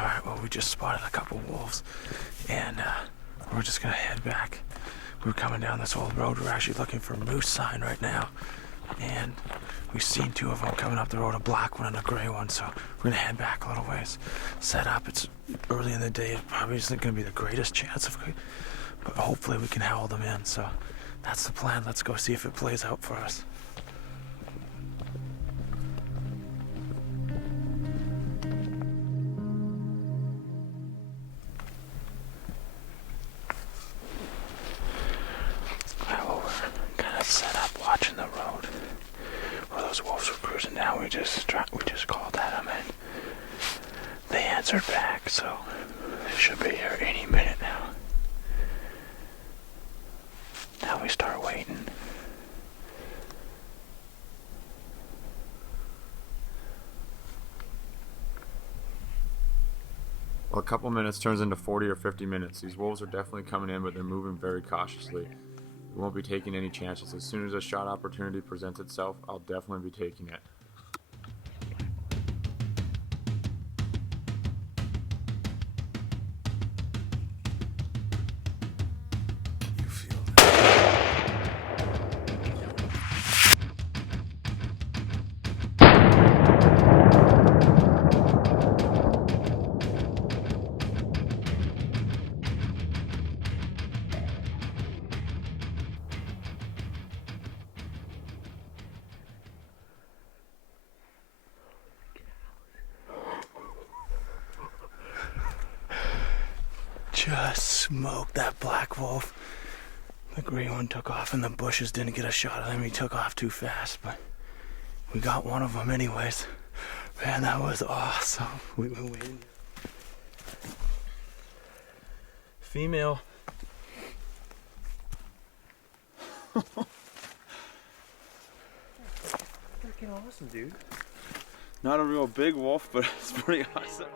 Alright, well, we just spotted a couple wolves, and we're just gonna head back. We're coming down this old road. We're actually looking for a moose sign right now, and we've seen two of them coming up the road, a black one and a gray one, so we're gonna head back a little ways, set up. It's early in the day. It probably isn't gonna be the greatest chance of, but hopefully we can howl them in, so that's the plan. Let's go see if it plays out for us. Set up watching the road where those wolves were cruising down. We just called at them and they answered back, so they should be here any minute now. Now we start waiting. Well, a couple minutes turns into 40 or 50 minutes. These wolves are definitely coming in, but they're moving very cautiously. We won't be taking any chances. As soon as a shot opportunity presents itself, I'll definitely be taking it. You feel that? Just smoked that black wolf. The gray one took off in the bushes, didn't get a shot of him. He took off too fast, but we got one of them anyways. Man, that was awesome. We've been waiting. Female. Freaking awesome, dude. Not a real big wolf, but it's pretty awesome.